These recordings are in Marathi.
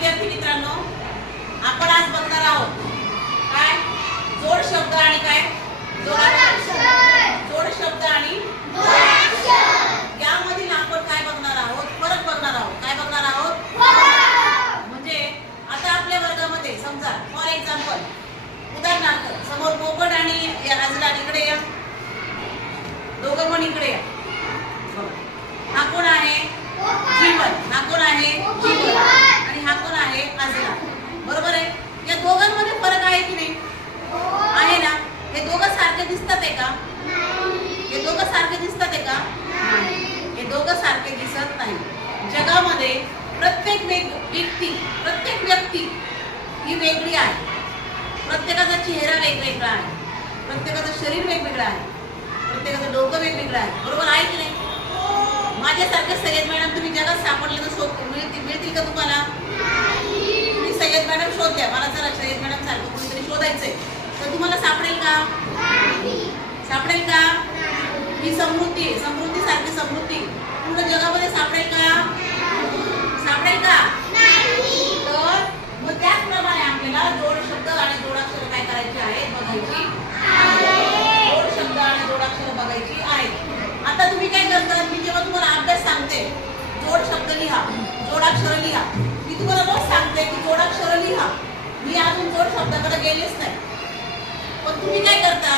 विद्यार्थी मित्रांनो, आपण आज बघणार आहोत काय जोड शब्द आणि काय जोड शब्द आणि यामधील आपण काय बघणार आहोत, फरक बघणार आहोत. काय बघणार आहोत? म्हणजे आता आपल्या वर्गामध्ये समजा फॉर एक्झाम्पल, उदाहरणार्थ समोर पोपट आणि अजगर इकडे या, दोघं पण इकडे या. हा कोण आहे? जीवन. हा कोण आहे? जीवन. आणि हा कोण आहे? अजगर. बरोबर आहे. या दोघांमध्ये फरक आहे की नाही? आहे ना. हे दोघं सारखे दिसतात आहे का? हे दोघं सारखे दिसतात आहे का? हे दोघं सारखे दिसत नाही. जगामध्ये प्रत्येक व्यक्ती ही वेगळी आहे. प्रत्येकाचा चेहरा वेगवेगळा आहे, प्रत्येकाचं शरीर वेगवेगळं आहे, प्रत्येकाचं डोकं वेगवेगळं आहे. बरोबर आहे की नाही? माझ्यासारखे सय्यद मॅडम तुम्ही जगात सापडले तर मिळतील का तुम्हाला? तुम्ही सय्यद मॅडम शोधल्या, मला जरा सय्यद मॅडम सारखं कोणीतरी शोधायचंय, तर तुम्हाला सापडेल का? सापडेल का? ही समृद्धी सारखी समृद्धी पूर्ण जगामध्ये सापडेल का? सापडेल का? तर मग त्याचप्रमाणे आपल्याला जोड शब्द आणि जोडाक्षर काय करायचे आहेत, बघायची. जोड शब्द आणि जोडाक्षर बघायची आहेत. आता तुम्ही काय करता, मी जेव्हा तुम्हाला अभ्यास सांगते जोड शब्द लिहा, जोडाक्षर लिहा, मी तुम्हाला रोज सांगते की जोडाक्षर लिहा. मी अजून जोड शब्दाकडे गेलेच नाही. पण तुम्ही काय करता,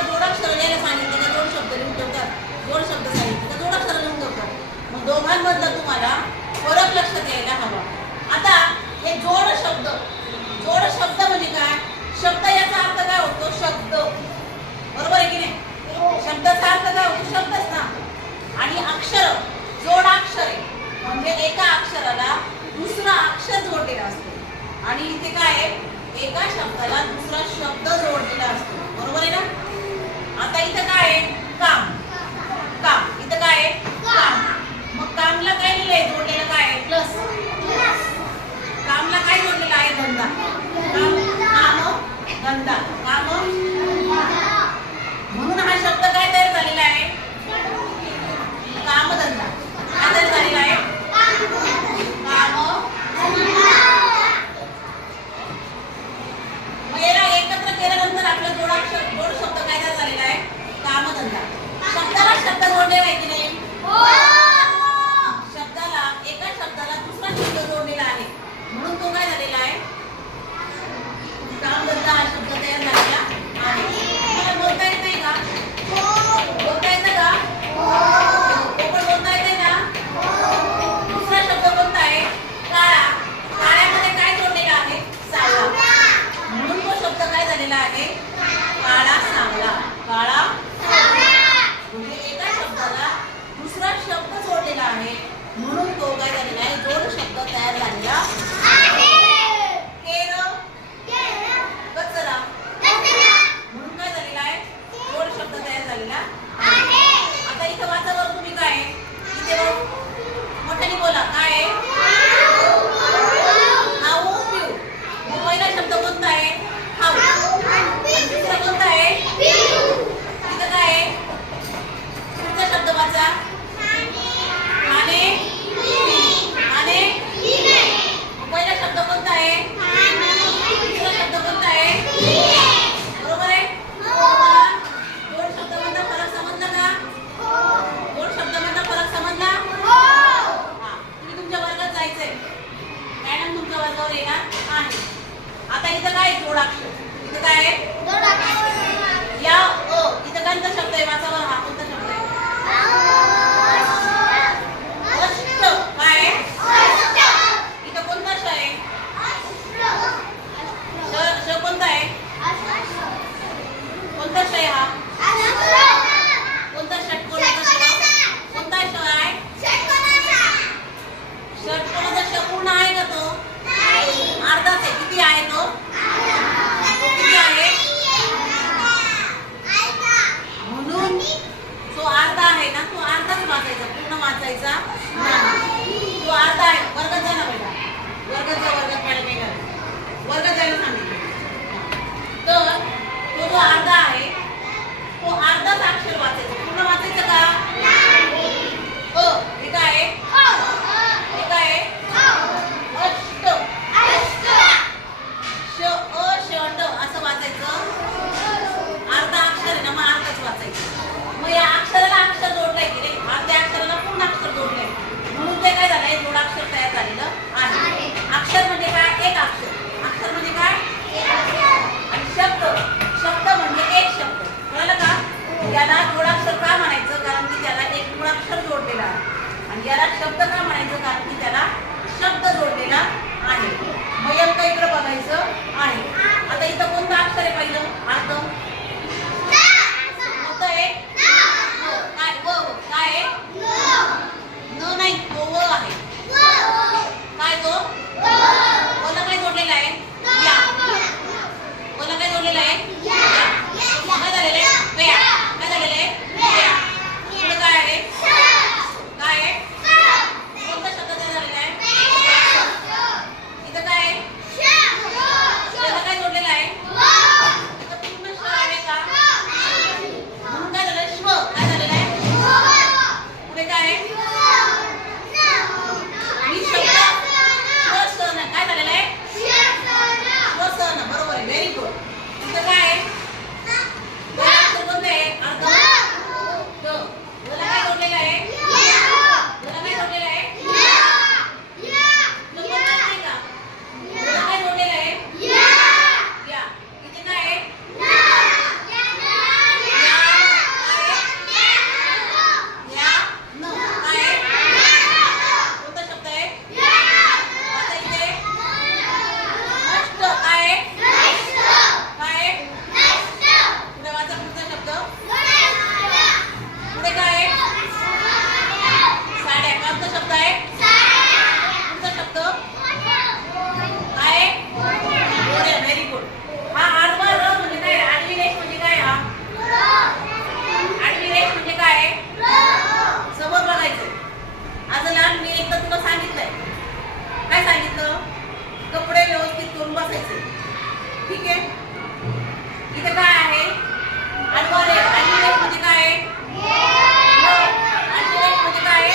जोडाक्षर लिहायला सांगितलं का जोड शब्द लिहून ठेवतात, जोड शब्द सांगितलं का जोडाक्षर लिहून ठेवतात. मग दोघांमधलं तुम्हाला फरक लक्षात यायला हवा. आता हे जोड शब्द म्हणजे काय? शब्द याचा अर्थ काय होतो? शब्द. बरोबर आहे की नाही? शब्दाचा अर्थ काय होतो? शब्दच ना. आणि अक्षर, जोडाक्षरे म्हणजे एका अक्षराला दुसरा अक्षर जोडलेला असतो. आणि इथे काय आहे? एका शब्दाला दुसरा शब्द जोडलेला असतो. बरोबर आहे ना? आता इथं काय आहे? काम. इथं काय आहे? काम. मग कामला काय लिहिलंय? जोडलेलं काय आहे? प्लस. कामला काय जोडलेलं आहे? धंदा. धंदा. म्हणून हा शब्द काय तयार झालेला आहे? कामधंदा. काय तयार झालेला आहे? कामधंदा. मग याला शब्द का म्हणायचं, कारण की त्याला शब्द जोडलेला आहे. मग यांना इकडे बघायचं आहे. आता इथं कोणतं अक्षर आहे पहिलं? अर्ध कोणतं आहे? काय व काय आहे? न नाही, तो व आहे. काय तो? वला काय जोडलेला आहे? या. वला काय जोडलेला आहे? या. काय झालेलं आहे? व्या. काय झालेलं आहे? व्या. पुढे काय आहे? काय आहे? कोणता शब्द तयार झालेला आहे? इथं काय आहे? याला काय जोडलेलं आहे? इथं पूर्ण श आहे का? म्हणून काय झालं? श्व. काय झालेलं आहे? पुढे काय आहे? ही शब्द श्वसन. काय झालेलं आहे? श्वसन. बरोबर आहे. Very good. इथं काय आहे? कोणतं आहे? अर्ध ड. याला काय जोडलेलं आहे? याला काय जोडलेलं आहे? इथं कोणतं आहे का? याला काय जोडलेलं आहे? या. इथे काय आहे? या. काय आहे? या. न. काय आहे? कोणता शब्द आहे? आता इथे नष्ट. काय आहे? काय आहे? पुढे वाचा पुढचा शब्द. पुढे काय आहे? साड्या. कोणता शब्द आहे? पुढचा शब्द काय आहे? घोड्या. Very good. हा आडवा र म्हणजे काय? आडवी रेष म्हणजे काय? हा आडवी रेष म्हणजे काय आहे? समोर बघायचं. आज लहान मी एकदा तुला सांगितलंय. काय सांगितलं? कपडे व्यवस्थित करून बसायचे. ठीक आहे. इथे काय आहे? आडवा रेष. आडवी रेष म्हणजे काय आहे? आडवी रेष म्हणजे काय आहे?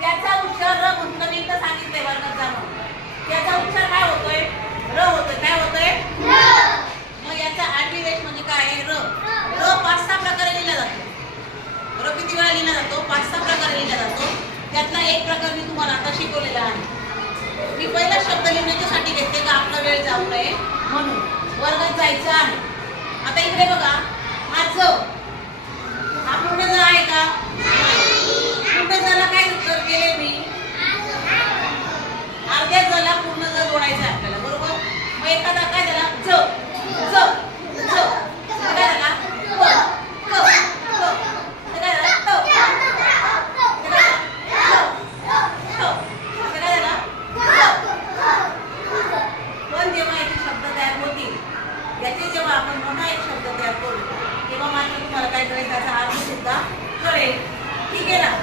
त्याचा उच्चार र म्हणून मी एकदा सांगितलंय वर्गात जाऊन. त्याचा उच्चार काय होतोय? र होतोय. काय होतोय? मग याचा आडवी रेष म्हणजे काय आहे? र. र 5-6 प्रकारे लिहिला जातो. र किती वेळा लिहिला जातो? 5-6 प्रकारे लिहिला जातो. त्यातला एक प्रकार मी तुम्हाला आता शिकवलेला आहे. मी पहिला शब्द लिहिण्याच्यासाठी घेते का आपला वेळ जाऊ नये म्हणून. वर्गात जायचं आहे. आता इकडे बघा. हा ज. हा पूर्ण ज आहे का? पूर्ण जला काय उत्तर केले मी? अर्ध्या जला पूर्ण ज जोडायचं आहे आपल्याला. बरोबर. मग एखादा काय झाला? ज ज ज. काय झाला? क क क. काय झाला? ट. पण जेव्हा याचे शब्द तयार होतील, याचे जेव्हा आपण पुन्हा एक शब्द तयार करू, तेव्हा मात्र तुम्हाला काय कळेल? त्याचा अर्थ सुद्धा कळेल. ठीक आहे ना?